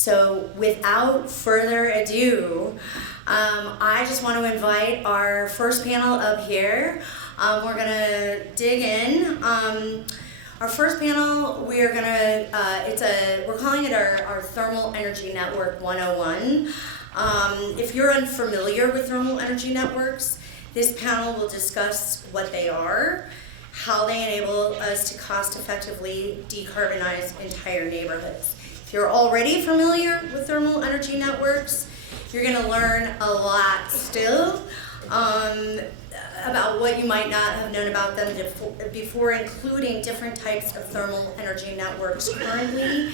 So without further ado, I just want to invite our first panel up here. We're gonna dig in. Our first panel, we're calling it our Thermal Energy Network 101. If you're unfamiliar with thermal energy networks, this panel will discuss what they are, how they enable us to cost effectively decarbonize entire neighborhoods. If you're already familiar with thermal energy networks, you're gonna learn a lot still about what you might not have known about them before, including different types of thermal energy networks currently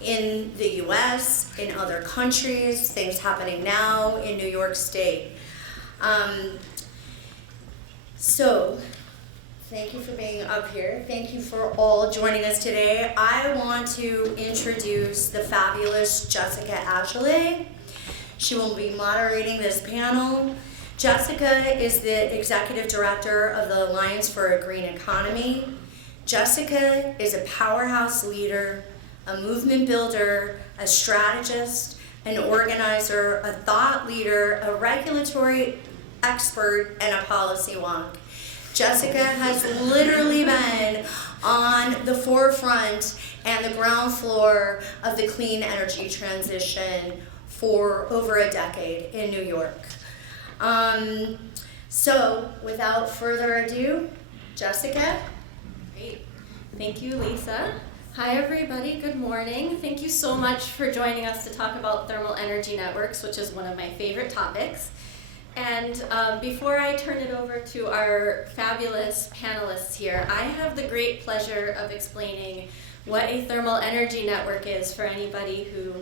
in the US, in other countries, things happening now in New York State. So, thank you for being up here. Thank you for all joining us today. I want to introduce the fabulous Jessica Azulay. She will be moderating this panel. Jessica is the Executive Director of the Alliance for a Green Economy. Jessica is a powerhouse leader, a movement builder, a strategist, an organizer, a thought leader, a regulatory expert, and a policy wonk. Jessica has literally been on the forefront and the ground floor of the clean energy transition for over a decade in New York. So without further ado, Jessica. Great. Thank you, Lisa. Hi, everybody. Good morning. Thank you so much for joining us to talk about thermal energy networks, which is one of my favorite topics. And before I turn it over to our fabulous panelists here, I have the great pleasure of explaining what a thermal energy network is for anybody who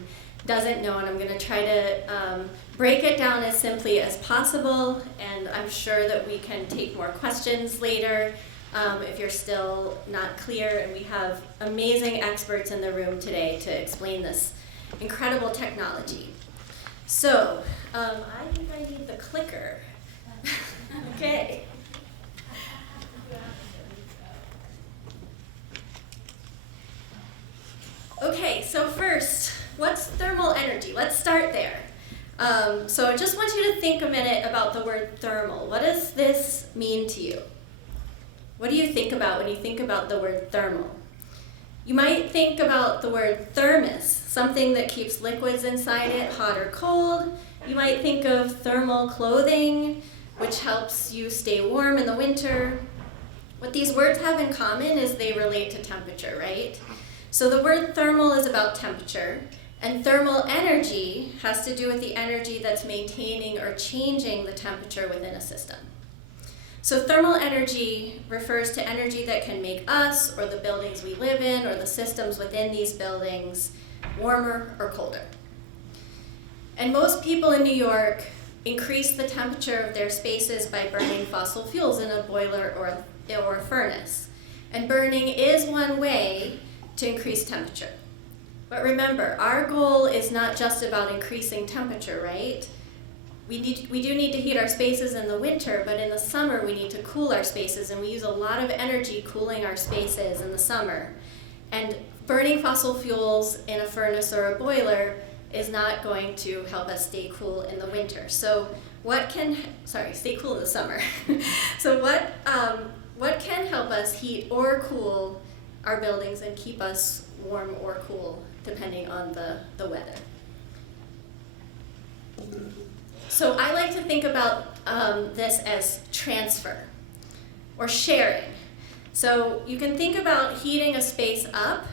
doesn't know, and I'm going to try to break it down as simply as possible, and I'm sure that we can take more questions later if you're still not clear, and we have amazing experts in the room today to explain this incredible technology. So, I think I need the clicker. Okay. Okay, so first, what's thermal energy? Let's start there. So I just want you to think a minute about the word thermal. What does this mean to you? What do you think about when you think about the word thermal? You might think about the word thermos, something that keeps liquids inside it, hot or cold. You might think of thermal clothing, which helps you stay warm in the winter. What these words have in common is they relate to temperature, right? So the word thermal is about temperature, and thermal energy has to do with the energy that's maintaining or changing the temperature within a system. So thermal energy refers to energy that can make us, or the buildings we live in, or the systems within these buildings warmer or colder. And most people in New York increase the temperature of their spaces by burning fossil fuels in a boiler or a furnace. And burning is one way to increase temperature. But remember, our goal is not just about increasing temperature, right? We do need to heat our spaces in the winter, but in the summer we need to cool our spaces, and we use a lot of energy cooling our spaces in the summer. And burning fossil fuels in a furnace or a boiler is not going to help us stay cool in the winter. So stay cool in the summer. So what can help us heat or cool our buildings and keep us warm or cool depending on the weather? So I like to think about this as transfer or sharing. So you can think about heating a space up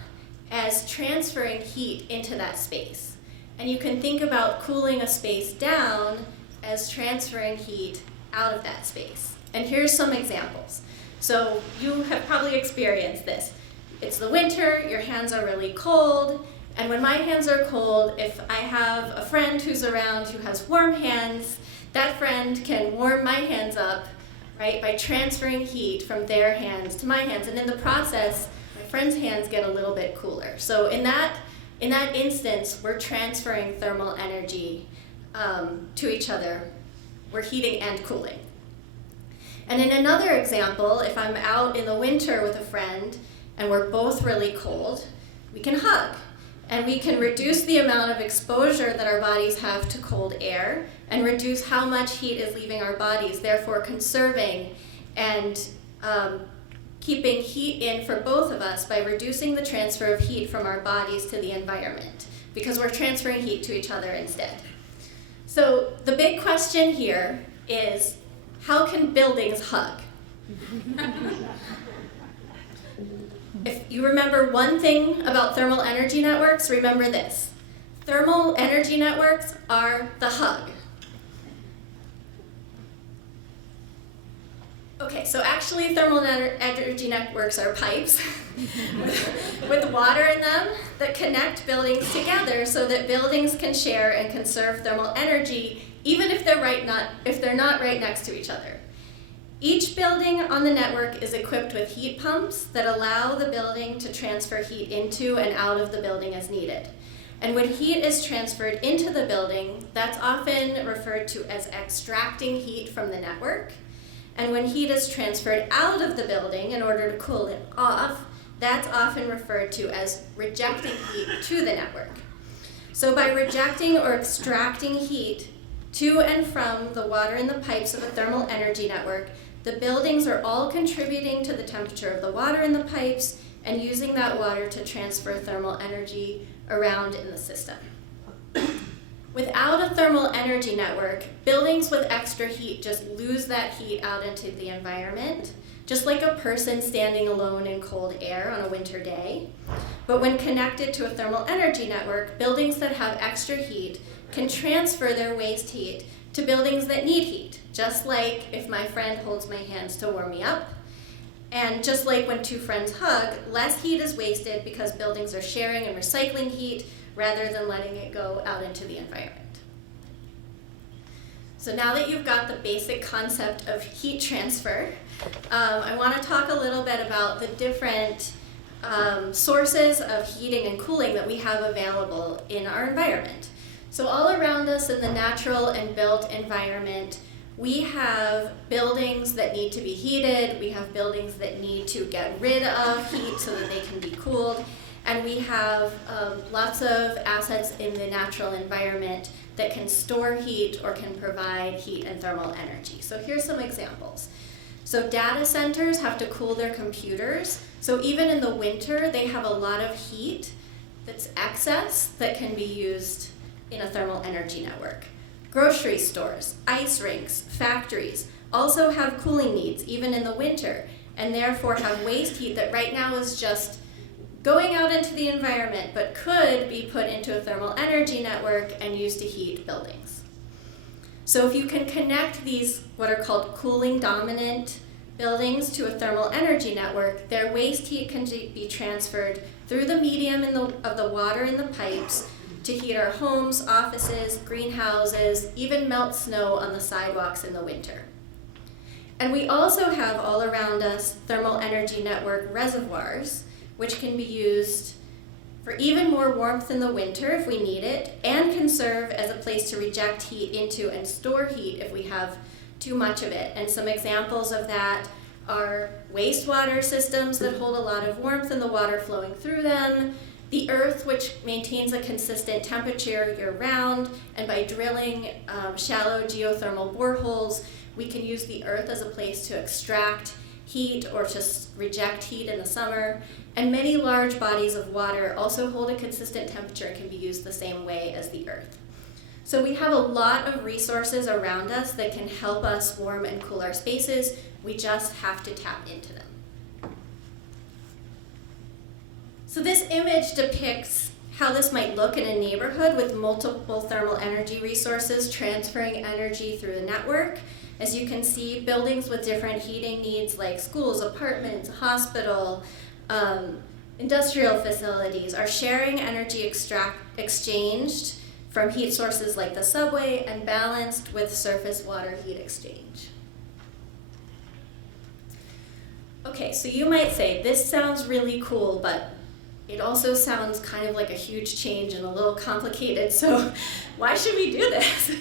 as transferring heat into that space. And you can think about cooling a space down as transferring heat out of that space. And here's some examples. So you have probably experienced this. It's the winter, your hands are really cold, and when my hands are cold, if I have a friend who's around who has warm hands, that friend can warm my hands up, right, by transferring heat from their hands to my hands. And in the process, my friend's hands get a little bit cooler. So in that instance, we're transferring thermal energy to each other. We're heating and cooling. And in another example, if I'm out in the winter with a friend and we're both really cold, we can hug. And we can reduce the amount of exposure that our bodies have to cold air and reduce how much heat is leaving our bodies, therefore conserving and keeping heat in for both of us by reducing the transfer of heat from our bodies to the environment, because we're transferring heat to each other instead. So the big question here is, how can buildings hug? If you remember one thing about thermal energy networks, remember this. Thermal energy networks are the hug. Okay, so actually thermal energy networks are pipes with water in them that connect buildings together so that buildings can share and conserve thermal energy even if they're not right next to each other. Each building on the network is equipped with heat pumps that allow the building to transfer heat into and out of the building as needed. And when heat is transferred into the building, that's often referred to as extracting heat from the network. And when heat is transferred out of the building in order to cool it off, that's often referred to as rejecting heat to the network. So by rejecting or extracting heat to and from the water in the pipes of a thermal energy network, the buildings are all contributing to the temperature of the water in the pipes and using that water to transfer thermal energy around in the system. Without a thermal energy network, buildings with extra heat just lose that heat out into the environment, just like a person standing alone in cold air on a winter day. But when connected to a thermal energy network, buildings that have extra heat can transfer their waste heat to buildings that need heat, just like if my friend holds my hands to warm me up. And just like when two friends hug, less heat is wasted because buildings are sharing and recycling heat rather than letting it go out into the environment. So now that you've got the basic concept of heat transfer, I want to talk a little bit about the different sources of heating and cooling that we have available in our environment. So all around us in the natural and built environment, we have buildings that need to be heated, we have buildings that need to get rid of heat so that they can be cooled, and we have lots of assets in the natural environment that can store heat or can provide heat and thermal energy. So here's some examples. So data centers have to cool their computers, so even in the winter they have a lot of heat that's excess that can be used in a thermal energy network. Grocery stores, ice rinks, factories also have cooling needs even in the winter, and therefore have waste heat that right now is just going out into the environment but could be put into a thermal energy network and used to heat buildings. So if you can connect these what are called cooling dominant buildings to a thermal energy network, their waste heat can be transferred through the medium of the water in the pipes to heat our homes, offices, greenhouses, even melt snow on the sidewalks in the winter. And we also have all around us thermal energy network reservoirs, which can be used for even more warmth in the winter if we need it, and can serve as a place to reject heat into and store heat if we have too much of it. And some examples of that are wastewater systems that hold a lot of warmth and the water flowing through them, the earth, which maintains a consistent temperature year-round, and by drilling shallow geothermal boreholes, we can use the earth as a place to extract heat or to reject heat in the summer. And many large bodies of water also hold a consistent temperature and can be used the same way as the earth. So we have a lot of resources around us that can help us warm and cool our spaces. We just have to tap into them. So this image depicts how this might look in a neighborhood with multiple thermal energy resources transferring energy through the network. As you can see, buildings with different heating needs like schools, apartments, hospital, industrial facilities are sharing energy exchanged from heat sources like the subway and balanced with surface water heat exchange. Okay, so you might say, this sounds really cool, but it also sounds kind of like a huge change and a little complicated, so why should we do this?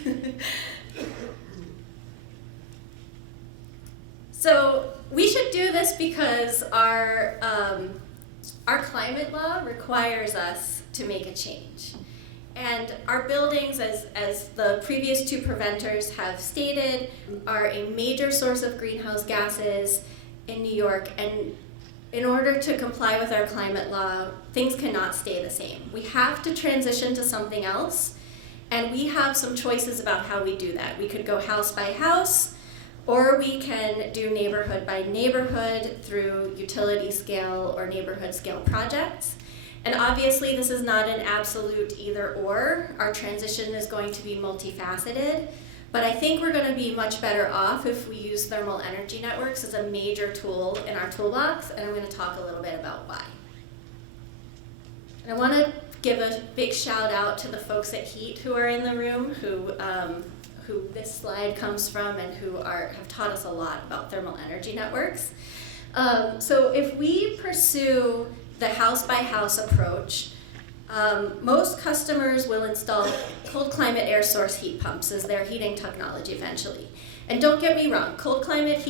So we should do this because our climate law requires us to make a change. And our buildings, as the previous two presenters have stated, are a major source of greenhouse gases in New York, and in order to comply with our climate law, things cannot stay the same. We have to transition to something else, and we have some choices about how we do that. We could go house by house, or we can do neighborhood by neighborhood through utility scale or neighborhood scale projects. And obviously this is not an absolute either or. Our transition is going to be multifaceted, but I think we're going to be much better off if we use thermal energy networks as a major tool in our toolbox, and I'm going to talk a little bit about why. And I want to give a big shout out to the folks at HEAT who are in the room, who this slide comes from and who have taught us a lot about thermal energy networks. So if we pursue the house-by-house approach, most customers will install cold climate air source heat pumps as their heating technology eventually. And don't get me wrong, cold climate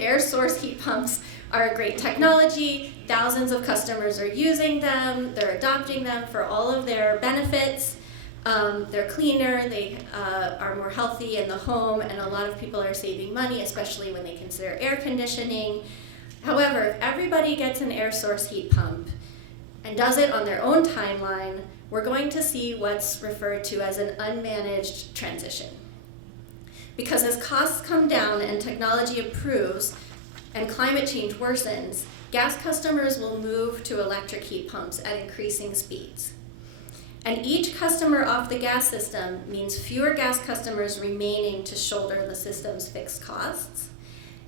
air source heat pumps are a great technology. Thousands of customers are using them. They're adopting them for all of their benefits. They're cleaner, they are more healthy in the home, and a lot of people are saving money, especially when they consider air conditioning. However, if everybody gets an air source heat pump and does it on their own timeline, we're going to see what's referred to as an unmanaged transition. Because as costs come down and technology improves and climate change worsens, gas customers will move to electric heat pumps at increasing speeds. And each customer off the gas system means fewer gas customers remaining to shoulder the system's fixed costs.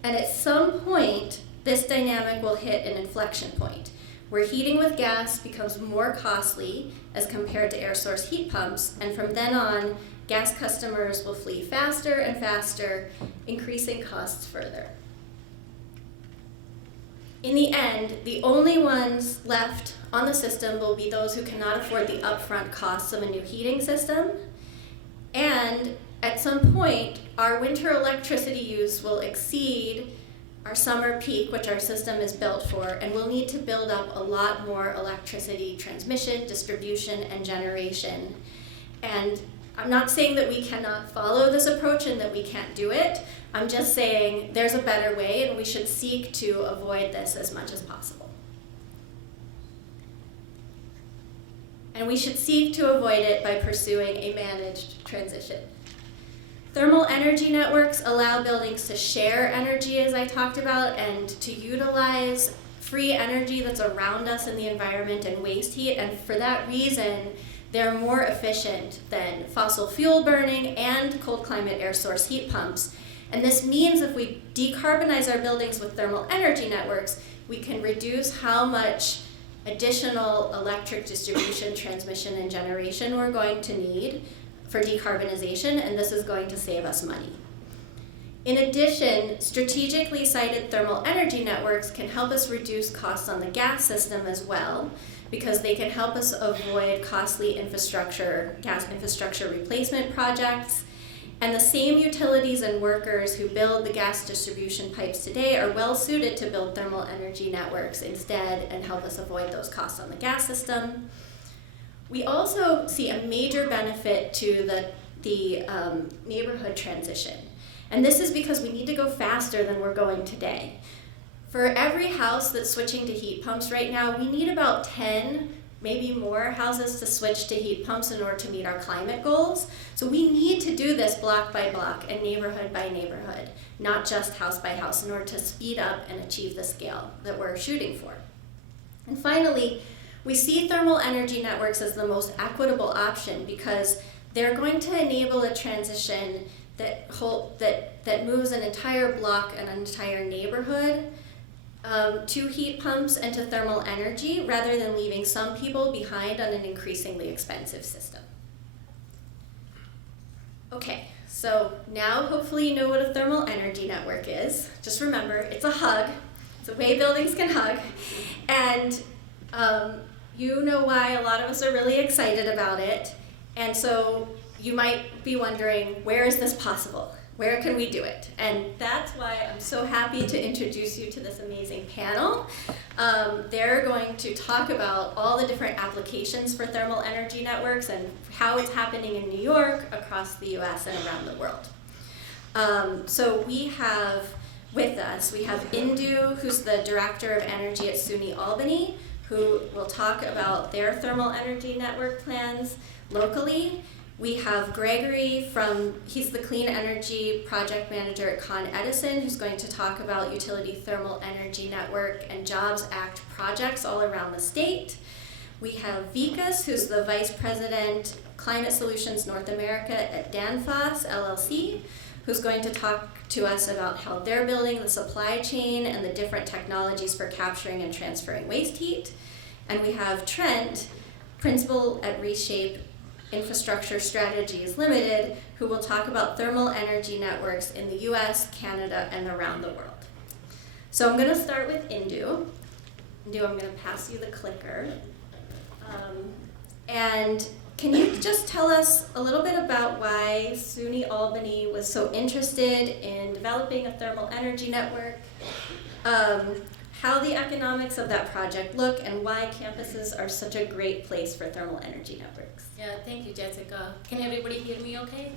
And at some point, this dynamic will hit an inflection point, where heating with gas becomes more costly as compared to air source heat pumps, and from then on, gas customers will flee faster and faster, increasing costs further. In the end, the only ones left on the system will be those who cannot afford the upfront costs of a new heating system, and at some point, our winter electricity use will exceed our summer peak, which our system is built for, and we'll need to build up a lot more electricity transmission, distribution, and generation. And I'm not saying that we cannot follow this approach and that we can't do it. I'm just saying there's a better way, and we should seek to avoid this as much as possible. And we should seek to avoid it by pursuing a managed transition. Thermal energy networks allow buildings to share energy, as I talked about, and to utilize free energy that's around us in the environment and waste heat, and for that reason, they're more efficient than fossil fuel burning and cold climate air source heat pumps. And this means if we decarbonize our buildings with thermal energy networks, we can reduce how much additional electric distribution, transmission, and generation we're going to need for decarbonization, and this is going to save us money. In addition, strategically sited thermal energy networks can help us reduce costs on the gas system as well, because they can help us avoid costly gas infrastructure replacement projects. And the same utilities and workers who build the gas distribution pipes today are well suited to build thermal energy networks instead and help us avoid those costs on the gas system. We also see a major benefit to the neighborhood transition. And this is because we need to go faster than we're going today. For every house that's switching to heat pumps right now, we need about 10, maybe more houses to switch to heat pumps in order to meet our climate goals. So we need to do this block by block and neighborhood by neighborhood, not just house by house, in order to speed up and achieve the scale that we're shooting for. And finally, we see thermal energy networks as the most equitable option because they're going to enable a transition that moves an entire block and an entire neighborhood to heat pumps and to thermal energy, rather than leaving some people behind on an increasingly expensive system. Okay, so now hopefully you know what a thermal energy network is. Just remember, it's a hug. It's a way buildings can hug. And you know why a lot of us are really excited about it. And so you might be wondering, where is this possible? Where can we do it? And that's why I'm so happy to introduce you to this amazing panel. They're going to talk about all the different applications for thermal energy networks and how it's happening in New York, across the US, and around the world. So we have with us, we have Indu, who's the Director of Energy at SUNY Albany, who will talk about their thermal energy network plans locally. We have Gregory he's the Clean Energy Project Manager at Edison, who's going to talk about utility thermal energy network and Jobs Act projects all around the state. We have Vikas, who's the Vice President, Climate Solutions North America at Danfoss, LLC, who's going to talk to us about how they're building the supply chain and the different technologies for capturing and transferring waste heat. And we have Trent, Principal at Reshape Infrastructure Strategies Limited, who will talk about thermal energy networks in the US, Canada, and around the world. So I'm going to start with Indu. Indu, I'm going to pass you the clicker. And can you just tell us a little bit about why SUNY Albany was so interested in developing a thermal energy network, how the economics of that project look, and why campuses are such a great place for thermal energy networks? Yeah, thank you, Jessica. Can everybody hear me okay?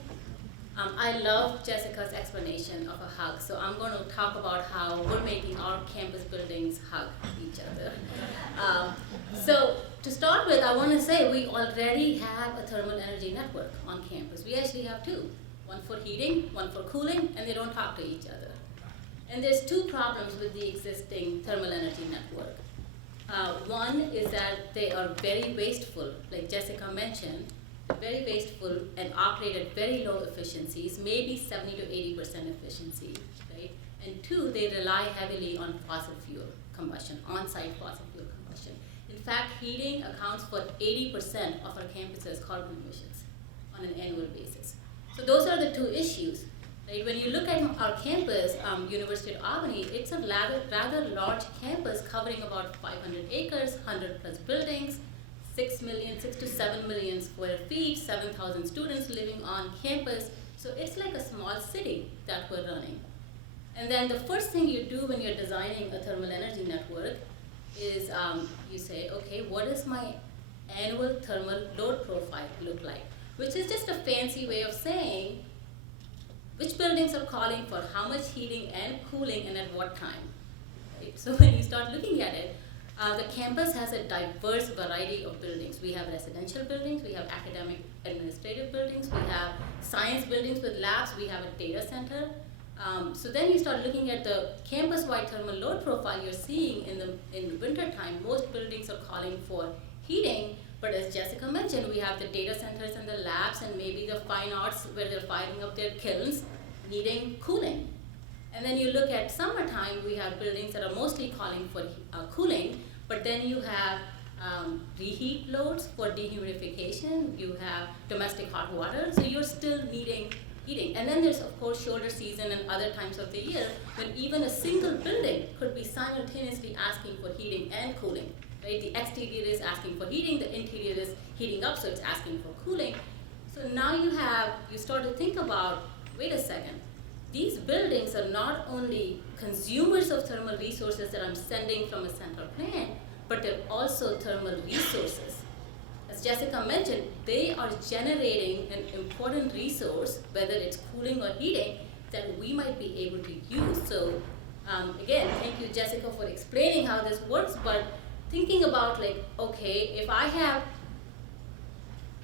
I love Jessica's explanation of a hug, so I'm going to talk about how we're making our campus buildings hug each other. So to start with, I want to say we already have a thermal energy network on campus. We actually have two, one for heating, one for cooling, and they don't talk to each other. And there's two problems with the existing thermal energy network. One is that they are very wasteful, like Jessica mentioned, very wasteful and operate at very low efficiencies, maybe 70 to 80% efficiency, right? And two, they rely heavily on fossil fuel combustion, on-site fossil fuel combustion. In fact, heating accounts for 80% of our campus's carbon emissions on an annual basis. So those are the two issues. Right? When you look at our campus, University of Albany, it's a rather large campus covering about 500 acres, 100 plus buildings, 6 to 7 million square feet, 7,000 students living on campus. So it's like a small city that we're running. And then the first thing you do when you're designing a thermal energy network is you say, okay, what does my annual thermal load profile look like? Which is just a fancy way of saying which buildings are calling for how much heating and cooling and at what time. Right? So when you start looking at it, the campus has a diverse variety of buildings. We have residential buildings, we have academic administrative buildings, we have science buildings with labs, we have a data center. So then you start looking at the campus-wide thermal load profile you're seeing in the winter time. Most buildings are calling for heating, but as Jessica mentioned, we have the data centers and the labs and maybe the fine arts where they're firing up their kilns needing cooling. And then you look at summertime, we have buildings that are mostly calling for cooling, but then you have reheat loads for dehumidification, you have domestic hot water, so you're still needing heating. And then there's, of course, shoulder season and other times of the year when even a single building could be simultaneously asking for heating and cooling. Right? The exterior is asking for heating, the interior is heating up, so it's asking for cooling. So now you start to think about, wait a second, these buildings are not only consumers of thermal resources that I'm sending from a central plant, but they're also thermal resources. As Jessica mentioned, they are generating an important resource, whether it's cooling or heating, that we might be able to use. So again, thank you, Jessica, for explaining how this works, but thinking about like, okay, if I have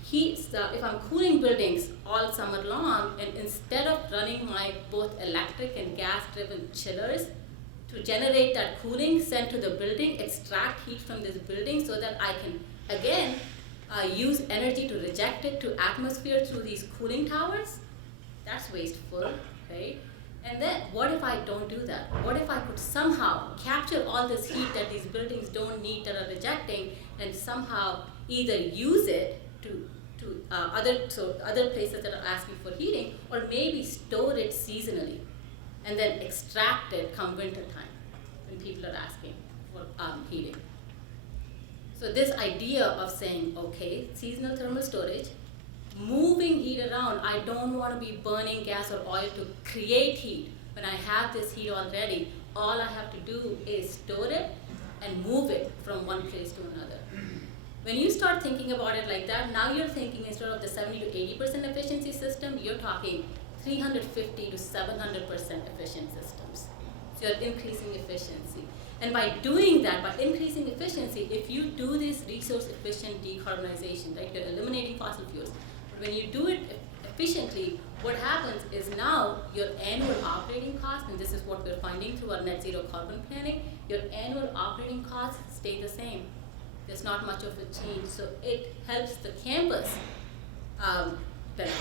heat stuff, if I'm cooling buildings all summer long, and instead of running my both electric and gas-driven chillers to generate that cooling, send to the building, extract heat from this building so that I can, again, use energy to reject it to atmosphere through these cooling towers, that's wasteful, right? And then what if I don't do that? What if I could somehow capture all this heat that these buildings don't need, that are rejecting, and somehow either use it to other places that are asking for heating, or maybe store it seasonally and then extract it come winter time when people are asking for heating. So this idea of saying, okay, seasonal thermal storage, moving heat around, I don't want to be burning gas or oil to create heat. When I have this heat already, all I have to do is store it and move it from one place to another. When you start thinking about it like that, now you're thinking instead of the 70 to 80% efficiency system, you're talking 350 to 700% efficient systems. So you're increasing efficiency. And by doing that, by increasing efficiency, if you do this resource efficient decarbonization, right, you're eliminating fossil fuels. But when you do it efficiently, what happens is now your annual operating costs, and this is what we're finding through our net zero carbon planning, your annual operating costs stay the same. There's not much of a change, so it helps the campus benefit.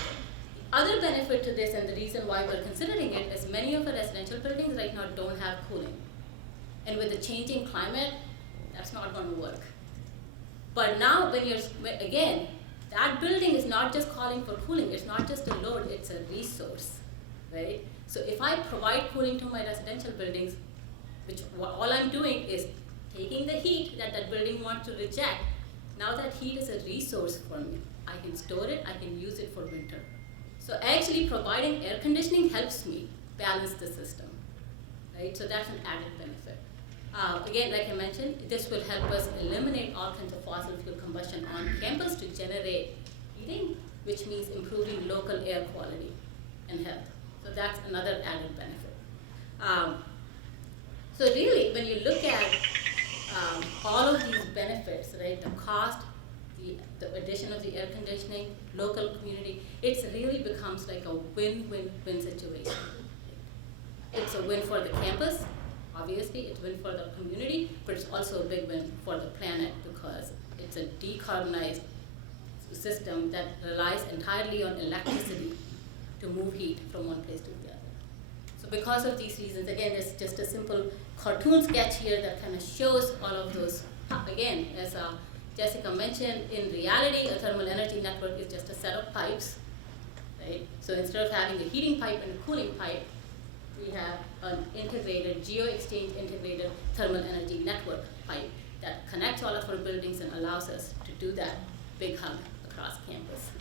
The other benefit to this, and the reason why we're considering it, is many of our residential buildings right now don't have cooling. And with the changing climate, that's not going to work. But now again, that building is not just calling for cooling, it's not just a load, it's a resource, right? So if I provide cooling to my residential buildings, all I'm doing is taking the heat that building wants to reject. Now that heat is a resource for me. I can store it, I can use it for winter. So actually providing air conditioning helps me balance the system, right? So that's an added benefit. Again, like I mentioned, this will help us eliminate all kinds of fossil fuel combustion on campus to generate heating, which means improving local air quality and health. So that's another added benefit. So really, when you look at all of these benefits, right, the cost, the addition of the air conditioning, local community, it really becomes like a win-win-win situation. It's a win for the campus, obviously, it's a win for the community, but it's also a big win for the planet because it's a decarbonized system that relies entirely on electricity to move heat from one place to the other. So because of these reasons, again, it's just a simple cartoon sketch here that kind of shows all of those. Again, as Jessica mentioned, in reality, a thermal energy network is just a set of pipes, right? So instead of having a heating pipe and a cooling pipe, we have an integrated, geo-exchange integrated thermal energy network pipe that connects all of our buildings and allows us to do that big hug across campus.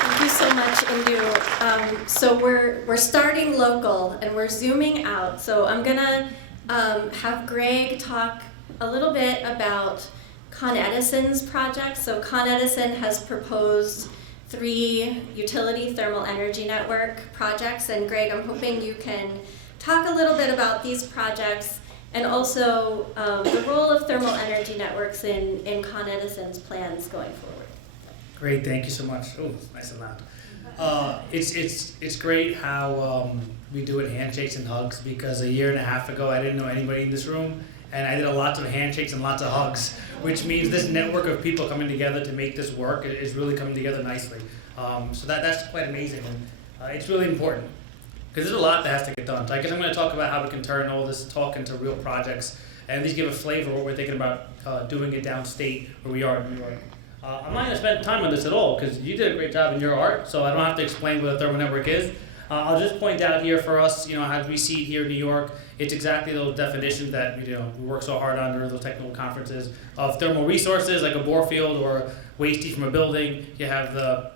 Thank you so much, Indu. So we're starting local and we're zooming out. So I'm gonna have Greg talk a little bit about Con Edison's project. So Con Edison has proposed 3 utility thermal energy network projects, and Greg, I'm hoping you can talk a little bit about these projects and also the role of thermal energy networks in Con Edison's plans going forward. Great, thank you so much. Oh, it's nice and loud. It's great how we do it handshakes and hugs, because a year and a half ago I didn't know anybody in this room, and I did lots of handshakes and lots of hugs, which means this network of people coming together to make this work is really coming together nicely. So that's quite amazing, and it's really important, because there's a lot that has to get done. So I guess I'm going to talk about how we can turn all this talk into real projects, and at least give a flavor of what we're thinking about doing it downstate where we are in New York. I'm not going to spend time on this at all, because you did a great job in your art, so I don't have to explain what a thermal network is. I'll just point out here for us, as we see it here in New York, it's exactly those definitions that we work so hard on during those technical conferences of thermal resources, like a bore field or waste heat from a building. You have the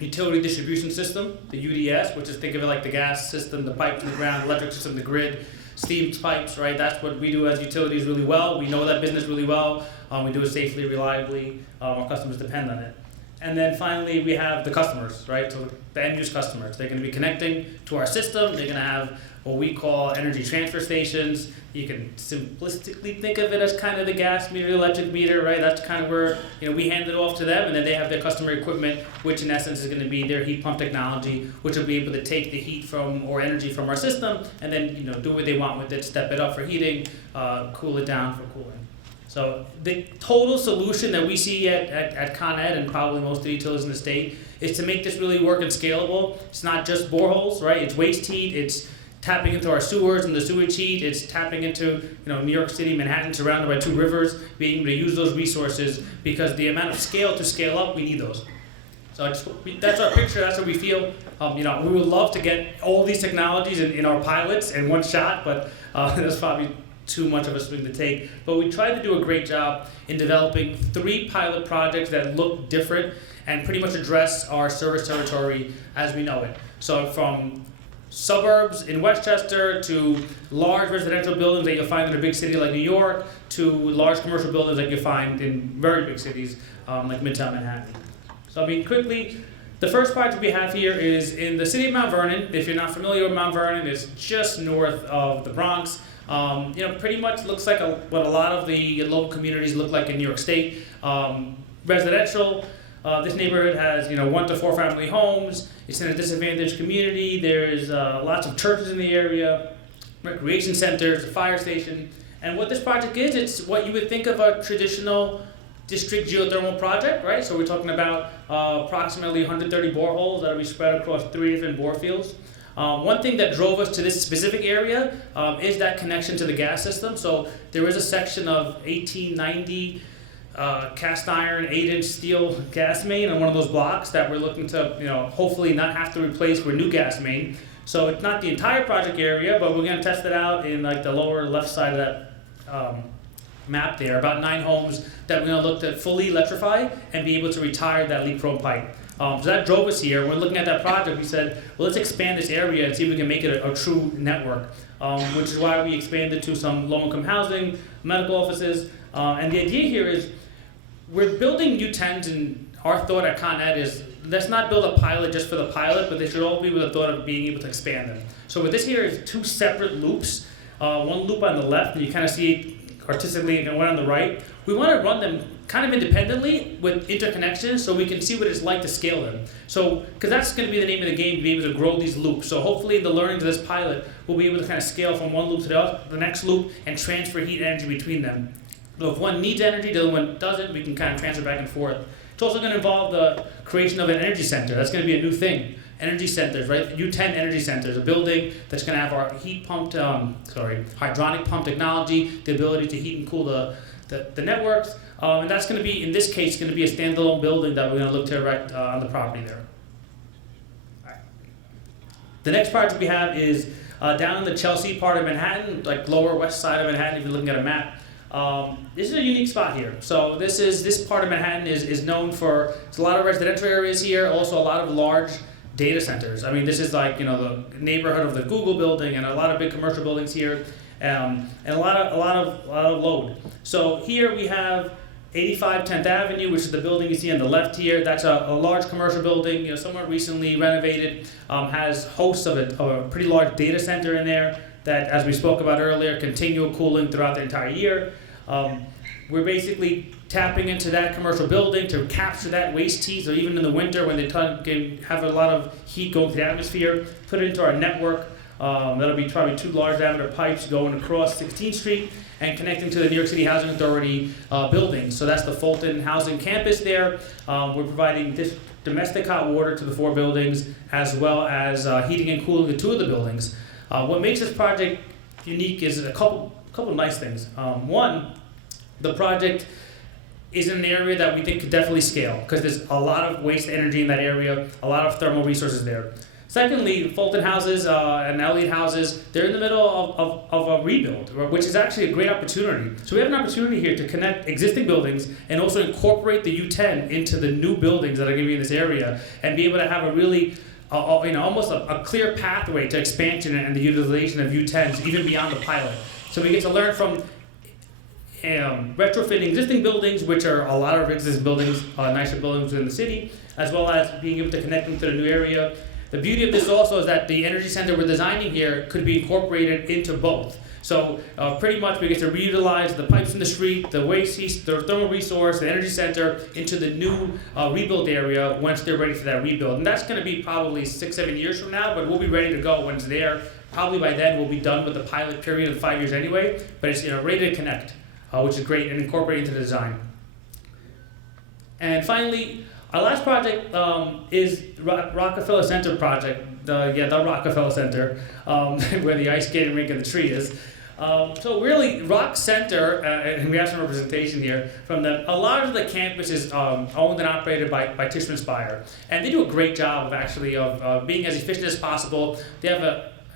utility distribution system, the UDS, which is, think of it like the gas system, the pipe to the ground, electric system, the grid, steam pipes, right? That's what we do as utilities really well. We know that business really well. We do it safely, reliably. Our customers depend on it. And then finally, we have the customers, right? So the end use customers. They're going to be connecting to our system. They're going to have what we call energy transfer stations. You can simplistically think of it as kind of the gas meter, the electric meter, right? That's kind of where we hand it off to them, and then they have their customer equipment, which in essence is going to be their heat pump technology, which will be able to take the heat from or energy from our system, and then do what they want with it, step it up for heating, cool it down for cooling. So the total solution that we see at Con Ed and probably most of the utilities in the state is to make this really work and scalable. It's not just boreholes, right? It's waste heat. It's tapping into our sewers and the sewage heat. It's tapping into New York City, Manhattan, surrounded by 2 rivers, being able to use those resources, because the amount of scale to scale up, we need those. So that's our picture. That's what we feel. We would love to get all these technologies in our pilots in one shot, but that's probably too much of a swing to take, but we tried to do a great job in developing 3 pilot projects that look different and pretty much address our service territory as we know it. So from suburbs in Westchester to large residential buildings that you'll find in a big city like New York to large commercial buildings that you find in very big cities like Midtown Manhattan. So I mean, quickly, the first project we have here is in the city of Mount Vernon. If you're not familiar with Mount Vernon, it's just north of the Bronx. Pretty much looks like what a lot of the local communities look like in New York State. Residential. This neighborhood has 1 to 4 family homes. It's in a disadvantaged community. There's lots of churches in the area, recreation centers, a fire station. And what this project is, it's what you would think of a traditional district geothermal project, right? So we're talking about approximately 130 boreholes that will be spread across 3 different bore fields. One thing that drove us to this specific area is that connection to the gas system. So there is a section of 1890 cast iron 8-inch steel gas main on one of those blocks that we're looking to hopefully not have to replace with new gas main. So it's not the entire project area, but we're going to test it out in like the lower left side of that map there, about 9 homes that we're going to look to fully electrify and be able to retire that leak-prone pipe. So that drove us here. When looking at that project, we said, well, let's expand this area and see if we can make it a true network, which is why we expanded to some low-income housing, medical offices, and the idea here is we're building U10s, and our thought at Con Ed is let's not build a pilot just for the pilot, but they should all be with the thought of being able to expand them. So with this here is 2 separate loops, one loop on the left, and you kind of see it artistically, and one on the right. We want to run them kind of independently with interconnections so we can see what it's like to scale them. So, because that's going to be the name of the game, to be able to grow these loops. So hopefully the learnings of this pilot, we'll be able to kind of scale from one loop to the next loop and transfer heat energy between them. So if one needs energy, the other one doesn't, we can kind of transfer back and forth. It's also going to involve the creation of an energy center. That's going to be a new thing. Energy centers, right? U10 energy centers, a building that's going to have our hydronic pump technology, the ability to heat and cool the networks. And that's going to be, in this case, going to be a standalone building that we're going to look to erect on the property there. All right. The next project we have is down in the Chelsea part of Manhattan, like lower west side of Manhattan, if you're looking at a map. This is a unique spot here. So this part of Manhattan is known for, there's a lot of residential areas here, also a lot of large data centers. I mean, this is like, the neighborhood of the Google building and a lot of big commercial buildings here, and a lot of load. So here we have 85 10th Avenue, which is the building you see on the left here. That's a large commercial building, somewhat recently renovated, has hosts of a pretty large data center in there that, as we spoke about earlier, continual cooling throughout the entire year. We're basically tapping into that commercial building to capture that waste heat, or even in the winter when they can have a lot of heat going to the atmosphere, put it into our network. That'll be probably 2 large diameter pipes going across 16th Street and connecting to the New York City Housing Authority buildings. So that's the Fulton Housing Campus there. We're providing this domestic hot water to the 4 buildings, as well as heating and cooling the 2 of the buildings. What makes this project unique is a couple of nice things. One, the project is in an area that we think could definitely scale, because there's a lot of waste energy in that area, a lot of thermal resources there. Secondly, Fulton houses and Elliott houses, they're in the middle of a rebuild, which is actually a great opportunity. So we have an opportunity here to connect existing buildings and also incorporate the U10 into the new buildings that are going to be in this area, and be able to have a really almost a clear pathway to expansion and the utilization of U10s even beyond the pilot. So we get to learn from retrofitting existing buildings, which are a lot of existing buildings, nicer buildings within the city, as well as being able to connect them to the new area. The beauty of this also is that the energy center we're designing here could be incorporated into both. So pretty much we get to reutilize the pipes in the street, the waste heat, the thermal resource, the energy center into the new rebuilt area once they're ready for that rebuild. And that's going to be probably 6-7 years from now, but we'll be ready to go when it's there. Probably by then we'll be done with the pilot period of 5 years anyway, but it's ready to connect, which is great, and incorporate into the design. And finally, our last project is Rockefeller Center project, the Rockefeller Center, where the ice skating rink and the tree is. So really, Rock Center, and we have some representation here from them. A lot of the campus is owned and operated by Tishman Speyer, and they do a great job of actually being as efficient as possible. They have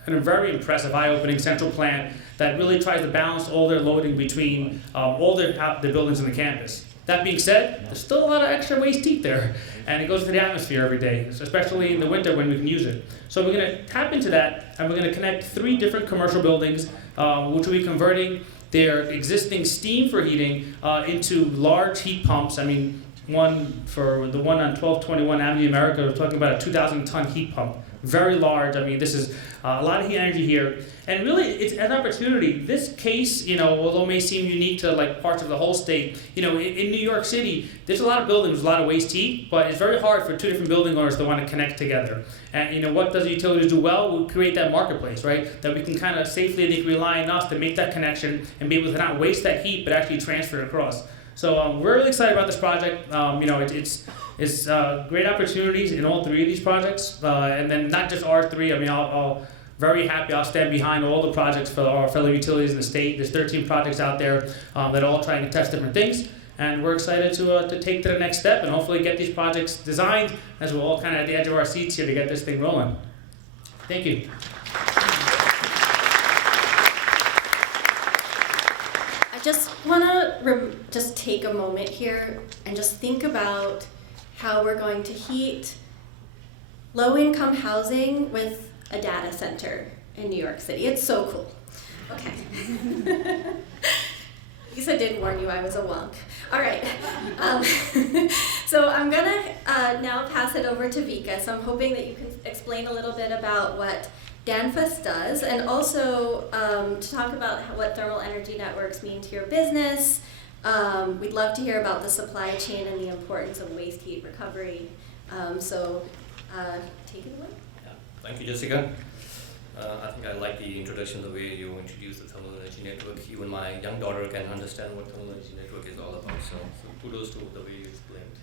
and a very impressive, eye-opening central plant that really tries to balance all their loading between all their buildings on the campus. That being said, there's still a lot of extra waste heat there, and it goes into the atmosphere every day, especially in the winter when we can use it. So we're going to tap into that, and we're going to connect 3 different commercial buildings, which will be converting their existing steam for heating into large heat pumps. I mean, one for the one on 1221 Avenue America, we're talking about a 2,000-ton heat pump. Very large. I mean, this is a lot of heat energy here. And really, it's an opportunity. This case, although it may seem unique to like parts of the whole state, in New York City, there's a lot of buildings with a lot of waste heat, but it's very hard for 2 different building owners to want to connect together. And what does utilities do well? We create that marketplace, right? That we can kind of safely, I think, rely on us to make that connection and be able to not waste that heat, but actually transfer it across. So we're really excited about this project. It's great opportunities in all 3 of these projects, and then not just our 3. I mean, I'll very happy. I'll stand behind all the projects for our fellow utilities in the state. There's 13 projects out there that are all trying to test different things, and we're excited to take to the next step and hopefully get these projects designed as we're all kind of at the edge of our seats here to get this thing rolling. Thank you. I just want to just take a moment here and just think about how we're going to heat low-income housing with a data center in New York City. It's so cool. Okay. Lisa did warn you I was a wonk. All right. So I'm going to now pass it over to Vikas. I'm hoping that you can explain a little bit about what Danfoss does, and also to talk about what thermal energy networks mean to your business. We'd love to hear about the supply chain and the importance of waste heat recovery. Take it away. Yeah. Thank you, Jessica. I think I like the introduction, the way you introduced the thermal energy network. Even my young daughter can understand what thermal energy network is all about. So kudos to the way you explained.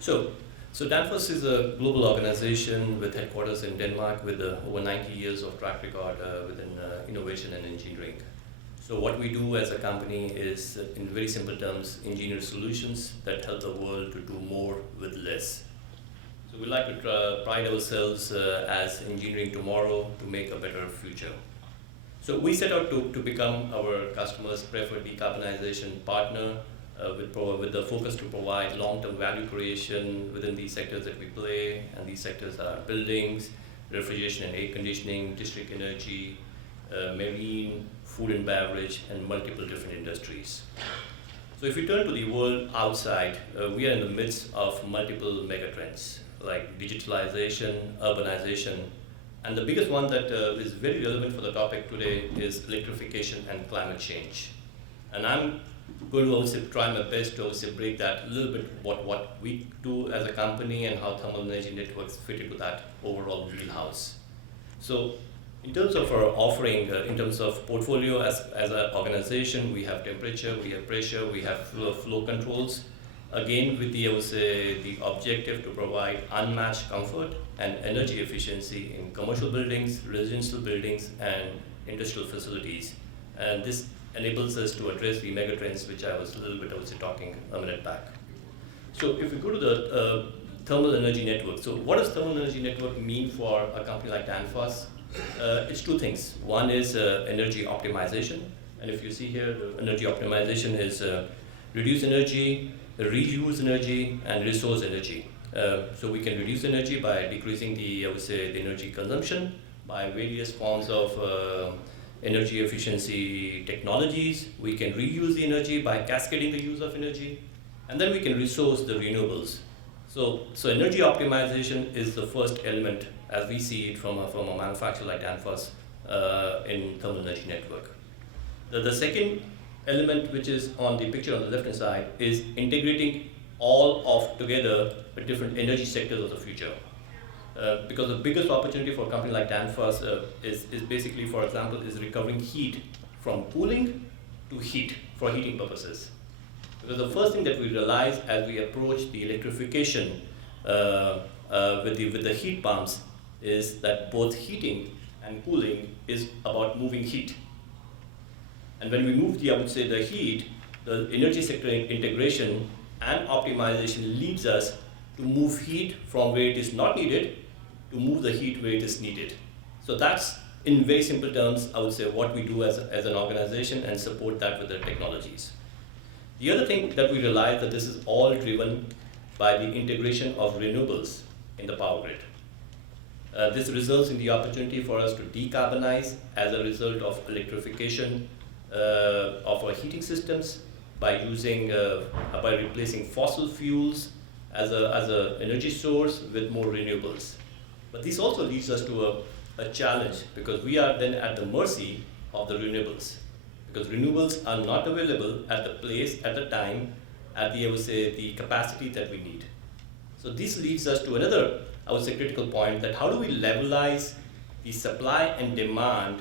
So Danfoss is a global organization with headquarters in Denmark with over 90 years of track record within innovation and engineering. So what we do as a company is, in very simple terms, engineer solutions that help the world to do more with less. So we like to pride ourselves as engineering tomorrow to make a better future. So we set out to become our customers' preferred decarbonization partner with the focus to provide long-term value creation within these sectors that we play, and these sectors are buildings, refrigeration and air conditioning, district energy, marine, food and beverage, and multiple different industries. So if we turn to the world outside, we are in the midst of multiple megatrends like digitalization, urbanization, and the biggest one that is very relevant for the topic today is electrification and climate change. And I'm going to also try my best to also break that a little bit, what we do as a company and how thermal energy networks fit into that overall wheelhouse. So in terms of our offering, in terms of portfolio as an organization, we have temperature, we have pressure, we have flow controls. Again, with the objective to provide unmatched comfort and energy efficiency in commercial buildings, residential buildings, and industrial facilities. And this enables us to address the megatrends, which I was a little bit also talking a minute back. So if we go to the thermal energy network, so what does thermal energy network mean for a company like Danfoss? It's 2 things. One is energy optimization, and if you see here, the energy optimization is reduce energy, reuse energy, and resource energy. So we can reduce energy by decreasing the energy consumption by various forms of energy efficiency technologies. We can reuse the energy by cascading the use of energy, and then we can resource the renewables. So energy optimization is the first element as we see it from a manufacturer like Danfoss in thermal energy network. The second element, which is on the picture on the left hand side, is integrating all of together the different energy sectors of the future. Because the biggest opportunity for a company like Danfoss is basically, for example, is recovering heat from cooling to heat for heating purposes. Because the first thing that we realize as we approach the electrification with the heat pumps is that both heating and cooling is about moving heat. And when we move the heat, the energy sector integration and optimization leads us to move heat from where it is not needed to move the heat where it is needed. So that's, in very simple terms, I would say what we do as an organization and support that with the technologies. The other thing that we realize that this is all driven by the integration of renewables in the power grid. This results in the opportunity for us to decarbonize as a result of electrification of our heating systems by replacing fossil fuels as a energy source with more renewables. But this also leads us to a challenge, because we are then at the mercy of the renewables, because renewables are not available at the place, at the time, at the, I would say, the capacity that we need. So this leads us to another, I would say, critical point, that how do we levelize the supply and demand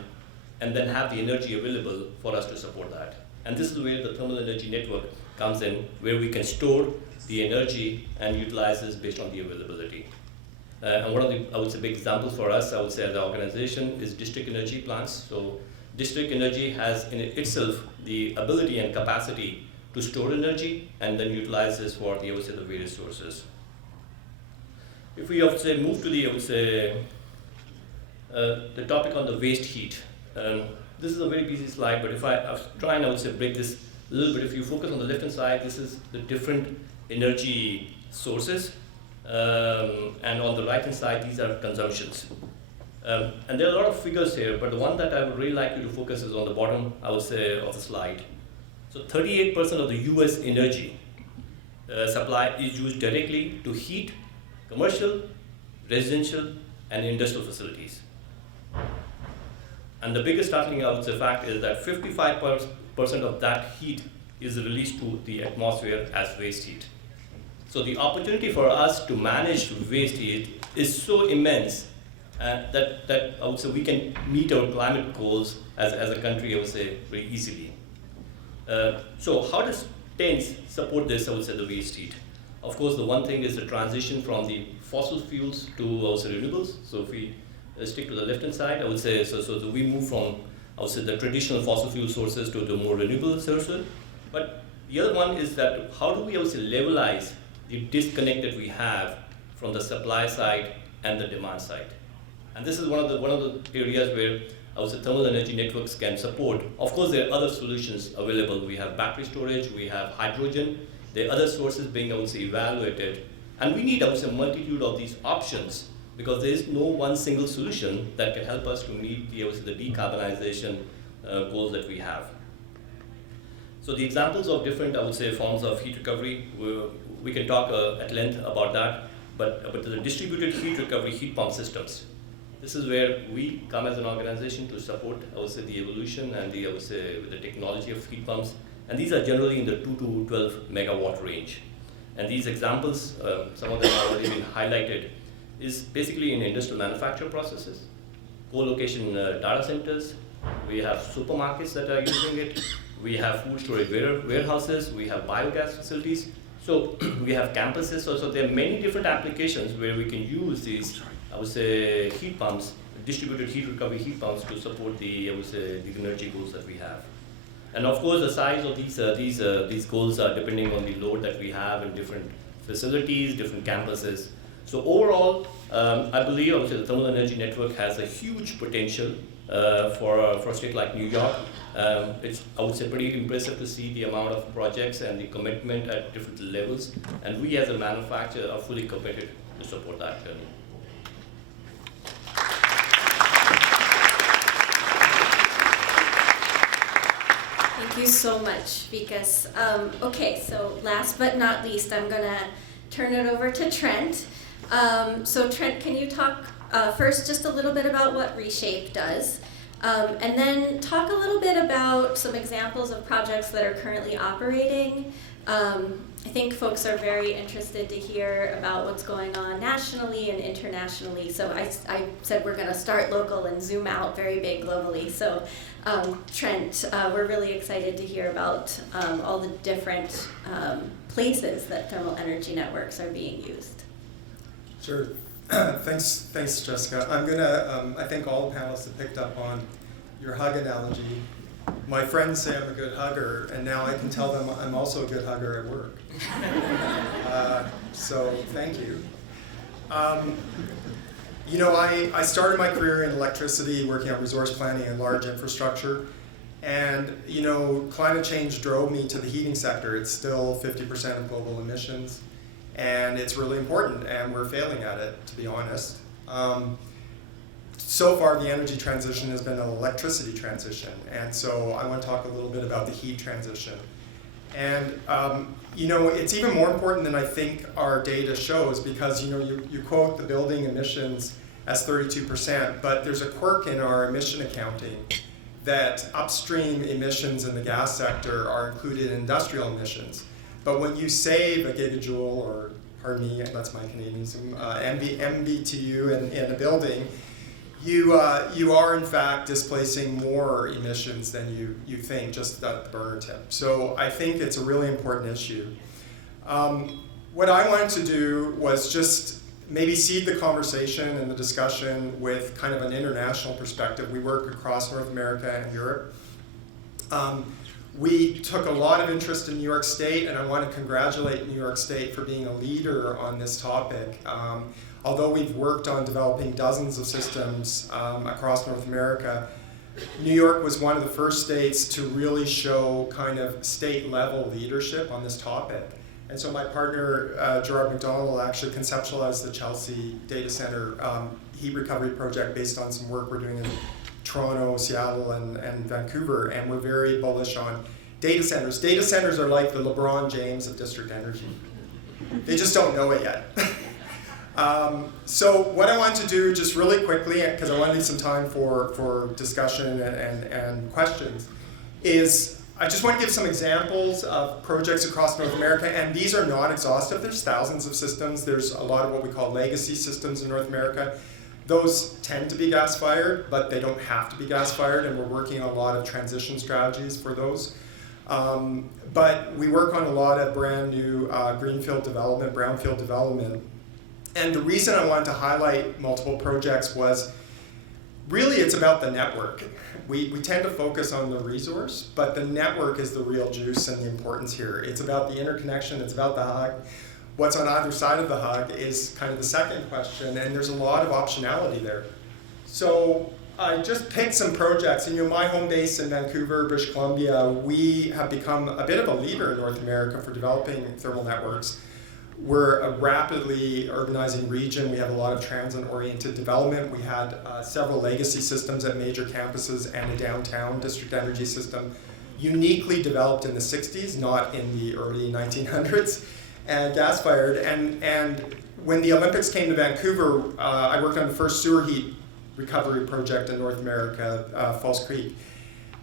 and then have the energy available for us to support that? And this is where the thermal energy network comes in, where we can store the energy and utilize this based on the availability. And one of the, I would say, big examples for us, I would say, as an organization is district energy plants. So district energy has in itself the ability and capacity to store energy and then utilize this for the, I would say, the various sources. If we, I would say, move to the, I would say, the topic on the waste heat. This is a very busy slide, but if I try and, I would say, break this a little bit, if you focus on the left-hand side, this is the different energy sources. And on the right-hand side, these are consumptions. And there are a lot of figures here, but the one that I would really like you to focus is on the bottom, I would say, of the slide. So 38% of the US energy supply is used directly to heat commercial, residential, and industrial facilities. And the biggest startling, I would say, fact is that 55% of that heat is released to the atmosphere as waste heat. So the opportunity for us to manage waste heat is so immense that I would say we can meet our climate goals as a country, I would say, very easily. So how does TENS support this, I would say, the waste heat? Of course, the one thing is the transition from the fossil fuels to also renewables. So if we stick to the left-hand side, I would say, so we move from, I would say, the traditional fossil fuel sources to the more renewable sources. But the other one is that how do we, I would say, levelize the disconnect that we have from the supply side and the demand side? And this is one of the areas where I would say thermal energy networks can support. Of course, there are other solutions available. We have battery storage, we have hydrogen, there are other sources being, I would say, evaluated. And we need, I would say, a multitude of these options, because there is no one single solution that can help us to meet the, I would say, the decarbonization goals that we have. So the examples of different, I would say, forms of heat recovery, we can talk at length about that, but the distributed heat recovery heat pump systems. This is where we come as an organization to support, I would say, the evolution and the, I would say, with the technology of heat pumps. And these are generally in the 2 to 12 megawatt range. And these examples, some of them have already been highlighted, is basically in industrial manufacture processes, co-location data centers, we have supermarkets that are using it, we have food storage warehouses, we have biogas facilities, so we have campuses, so there are many different applications where we can use these, I would say, heat pumps, distributed heat recovery heat pumps to support the, I would say, the energy goals that we have. And of course, the size of these goals are depending on the load that we have in different facilities, different campuses. So overall, I believe, I would say, the thermal energy network has a huge potential for a state like New York. It's, I would say, pretty impressive to see the amount of projects and the commitment at different levels. And we as a manufacturer are fully committed to support that journey. Thank you so much, Vikas. Okay, so last but not least, I'm gonna turn it over to Trent. So Trent, can you talk first just a little bit about what Reshape does, and then talk a little bit about some examples of projects that are currently operating. I think folks are very interested to hear about what's going on nationally and internationally. So I said we're going to start local and zoom out very big globally. So Trent, we're really excited to hear about all the different places that thermal energy networks are being used. Sure. Thanks, Jessica. I'm gonna. I think all the panelists have picked up on your hug analogy. My friends say I'm a good hugger, and now I can tell them I'm also a good hugger at work. You know, I started my career in electricity, working on resource planning and large infrastructure. And, you know, climate change drove me to the heating sector. It's still 50% of global emissions. And it's really important, and we're failing at it, to be honest. So far, the energy transition has been an electricity transition. And so I want to talk a little bit about the heat transition. And, you know, it's even more important than I think our data shows, because, you know, you quote the building emissions as 32%, but there's a quirk in our emission accounting that upstream emissions in the gas sector are included in industrial emissions. But when you save a gigajoule, or pardon me, that's my Canadianism, MBTU in a building, you are in fact displacing more emissions than you think just at the burner tip. So I think it's a really important issue. What I wanted to do was just maybe seed the conversation and the discussion with kind of an international perspective. We work across North America and Europe. We took a lot of interest in New York State, and I want to congratulate New York State for being a leader on this topic. Although we've worked on developing dozens of systems across North America, New York was one of the first states to really show kind of state-level leadership on this topic. And so my partner, Gerard McDonald, actually conceptualized the Chelsea data center heat recovery project based on some work we're doing in Toronto, Seattle, and Vancouver, and we're very bullish on data centers. Data centers are like the LeBron James of district energy. They just don't know it yet. So what I want to do just really quickly, because I want to leave some time for discussion and questions, is I just want to give some examples of projects across North America, and these are not exhaustive. There's thousands of systems. There's a lot of what we call legacy systems in North America. Those tend to be gas-fired, but they don't have to be gas-fired, and we're working on a lot of transition strategies for those. But we work on a lot of brand new greenfield development, brownfield development. And the reason I wanted to highlight multiple projects was really it's about the network. We tend to focus on the resource, but the network is the real juice and the importance here. It's about the interconnection, it's about the hug. What's on either side of the hug is kind of the second question, and there's a lot of optionality there. So I just picked some projects, and my home base in Vancouver, British Columbia, we have become a bit of a leader in North America for developing thermal networks. We're a rapidly urbanizing region. We have a lot of transit-oriented development. We had several legacy systems at major campuses and a downtown district energy system, uniquely developed in the 60s, not in the early 1900s, and gas-fired. And when the Olympics came to Vancouver, I worked on the first sewer heat recovery project in North America, False Creek.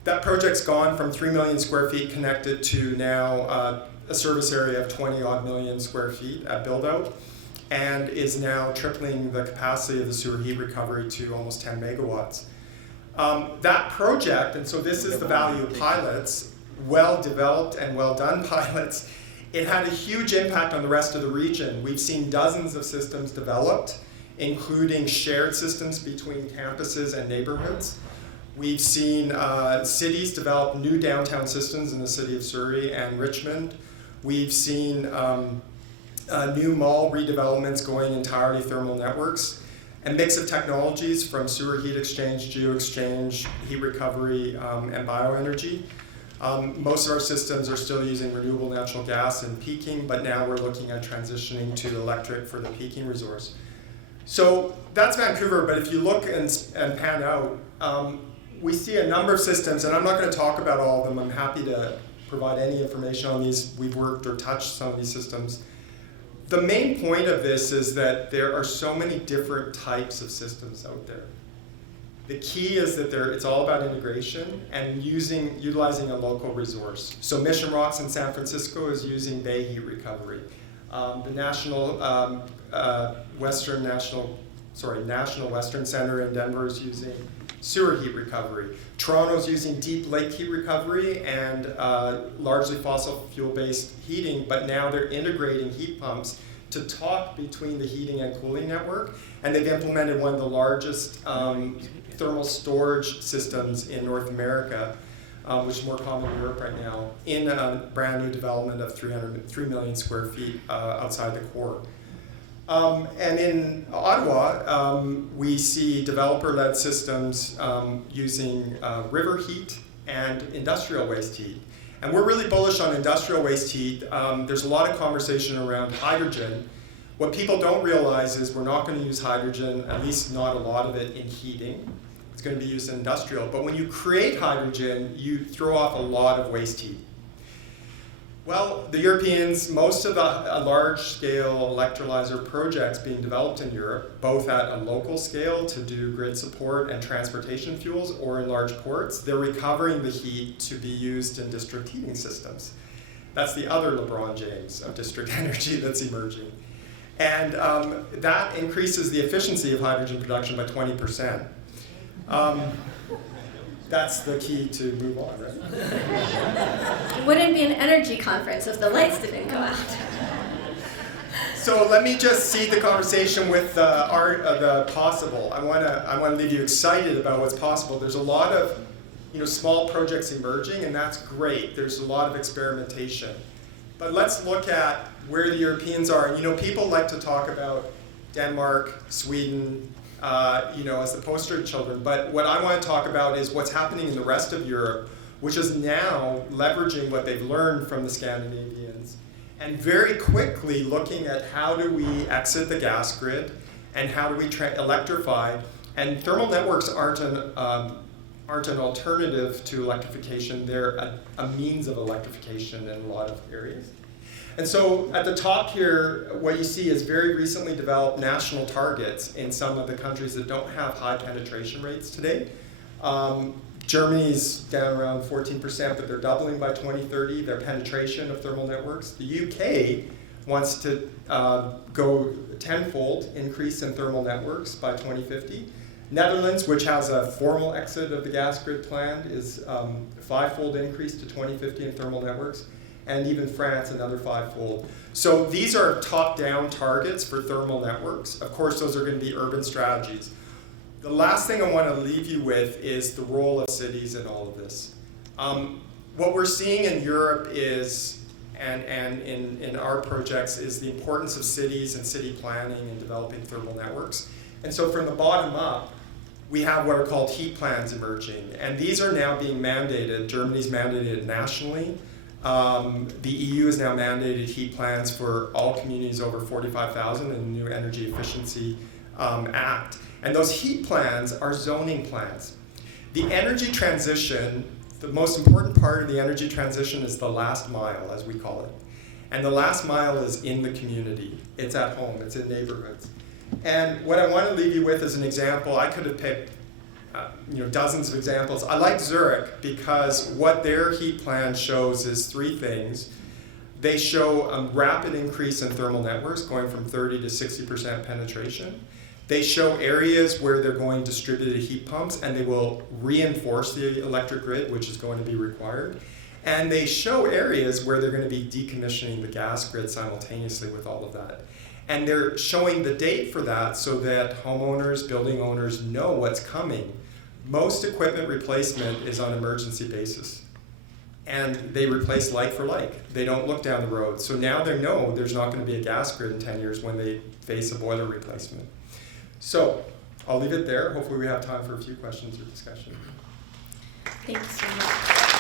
That project's gone from 3 million square feet connected to now a service area of 20 odd million square feet at build out, and is now tripling the capacity of the sewer heat recovery to almost 10 megawatts. That project, and so this is the value of pilots, well developed and well done pilots, it had a huge impact on the rest of the region. We've seen dozens of systems developed, including shared systems between campuses and neighborhoods. We've seen cities develop new downtown systems in the city of Surrey and Richmond. We've seen new mall redevelopments going entirely thermal networks, a mix of technologies from sewer heat exchange, geo-exchange, heat recovery, and bioenergy. Most of our systems are still using renewable natural gas and peaking, but now we're looking at transitioning to electric for the peaking resource. So that's Vancouver, but if you look and pan out, we see a number of systems, and I'm not going to talk about all of them. I'm happy to provide any information on these. We've worked or touched some of these systems. The main point of this is that there are so many different types of systems out there. The key is that it's all about integration and utilizing a local resource. So Mission Rocks in San Francisco is using bay heat recovery. The National Western Center in Denver is using sewer heat recovery. Toronto's using deep lake heat recovery and largely fossil fuel-based heating, but now they're integrating heat pumps to talk between the heating and cooling network, and they've implemented one of the largest thermal storage systems in North America, which is more common in Europe right now, in a brand new development of 3 million square feet outside the core. And in Ottawa, we see developer-led systems using river heat and industrial waste heat. And we're really bullish on industrial waste heat. There's a lot of conversation around hydrogen. What people don't realize is we're not going to use hydrogen, at least not a lot of it, in heating. It's going to be used in industrial. But when you create hydrogen, you throw off a lot of waste heat. Well, the Europeans, most of the large-scale electrolyzer projects being developed in Europe, both at a local scale to do grid support and transportation fuels or in large ports, they're recovering the heat to be used in district heating systems. That's the other LeBron James of district energy that's emerging. And that increases the efficiency of hydrogen production by 20%. That's the key to move on, right? It wouldn't be an energy conference if the lights didn't go out. So let me just seed the conversation with the possible. I want to leave you excited about what's possible. There's a lot of small projects emerging, and that's great. There's a lot of experimentation. But let's look at where the Europeans are. And people like to talk about Denmark, Sweden, as the poster children. But what I want to talk about is what's happening in the rest of Europe, which is now leveraging what they've learned from the Scandinavians and very quickly looking at how do we exit the gas grid and how do we electrify. And thermal networks aren't an alternative to electrification. They're a means of electrification in a lot of areas. And so at the top here, what you see is very recently developed national targets in some of the countries that don't have high penetration rates today. Germany's down around 14%, but they're doubling by 2030 their penetration of thermal networks. The UK wants to go tenfold increase in thermal networks by 2050. Netherlands, which has a formal exit of the gas grid plan, is fivefold increase to 2050 in thermal networks. And even France, another fivefold. So these are top-down targets for thermal networks. Of course, those are going to be urban strategies. The last thing I want to leave you with is the role of cities in all of this. What we're seeing in Europe is, and in our projects, is the importance of cities and city planning and developing thermal networks. And so from the bottom up, we have what are called heat plans emerging. And these are now being mandated. Germany's mandated it nationally. The EU has now mandated heat plans for all communities over 45,000 in the new Energy Efficiency Act. And those heat plans are zoning plans. The energy transition, the most important part of the energy transition is the last mile, as we call it. And the last mile is in the community. It's at home, it's in neighborhoods. And what I want to leave you with is an example. I could have picked dozens of examples. I like Zurich because what their heat plan shows is three things. They show a rapid increase in thermal networks, going from 30 to 60% penetration. They show areas where they're going distributed heat pumps, and they will reinforce the electric grid, which is going to be required. And they show areas where they're going to be decommissioning the gas grid simultaneously with all of that. And they're showing the date for that so that homeowners, building owners know what's coming. Most equipment replacement is on emergency basis. And they replace like for like. They don't look down the road. So now they know there's not going to be a gas grid in 10 years when they face a boiler replacement. So I'll leave it there. Hopefully we have time for a few questions or discussion. Thank you so much.